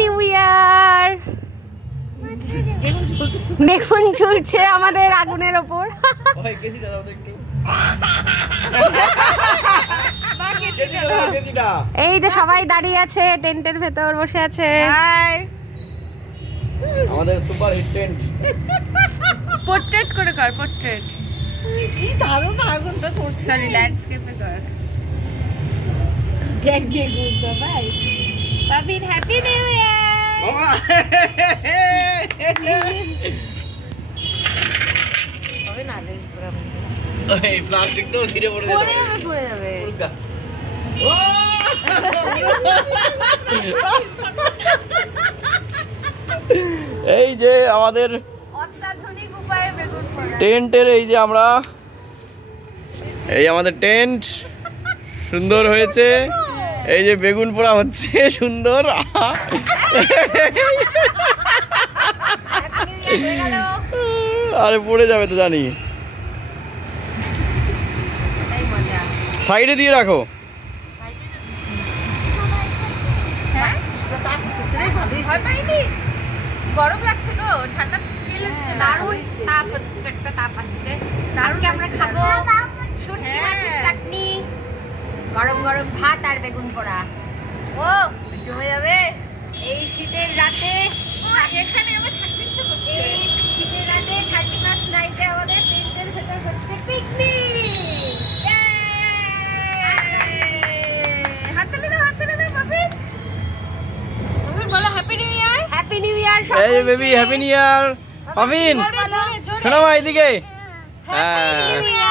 New year. বেগুন ঝুলছে আমাদের আগুনের ওপর। এই যে সবাই দাঁড়িয়ে আছে, টেন্টের ভেতর বসে আছে। আমাদের সুপার হিট টেন্ট। পোর্ট্রেট করে কর, পোর্ট্রেট। কি দারুণ আগুনটা করছে। সরি, ল্যান্ডস্কেপে কর। গে goodbye. Papin happy new year. হবে না রে প্রোগ্রাম। এই প্লাস্টিক তো ছিঁড়ে পড়ে যাবে। পড়ে যাবে। এই যে আমাদের অত্যাধুনিক উপায়ে বেগুন পোড়া। টেন্টের এই যে আমরা এই আমাদের টেন্ট সুন্দর হয়েছে। এই যে বেগুন পোড়া হচ্ছে সুন্দর। আরে পড়ে যাবে তো জানি। এটাই মজা। সাইডে দিয়ে রাখো। হ্যাঁ? ভয় পাইনি? গরম লাগছে গো, ঠান্ডা ফিল হচ্ছে না। দারুণ তাপ হচ্ছে, একটা তাপ আসছে। দারুণ আজকে আমরা লাগছে, খাবো শুটকি হ্যাঁ। মাছের চাটনি, গরম গরম ভাত আর বেগুন পোড়া। ও জমে যাবে। এই শীতের রাতে, এখানে আবার থাকতে ইচ্ছে করছে। এই শীতের রাতে 31st নাইটে আমাদের টেন্টের ভেতর হচ্ছে পিকনিক। হাত তুলে দাও, হাত তুলে দাও পাপি। তুমি বলো হ্যাপি নিউ ইয়ার। হ্যাপি নিউ ইয়ার এই যে বেবি হ্যাপি নিউ ইয়ার। পাপিন জোরে জোরে জোরে। শোনো মা এদিকে। হ্যাপি নিউ ইয়ার।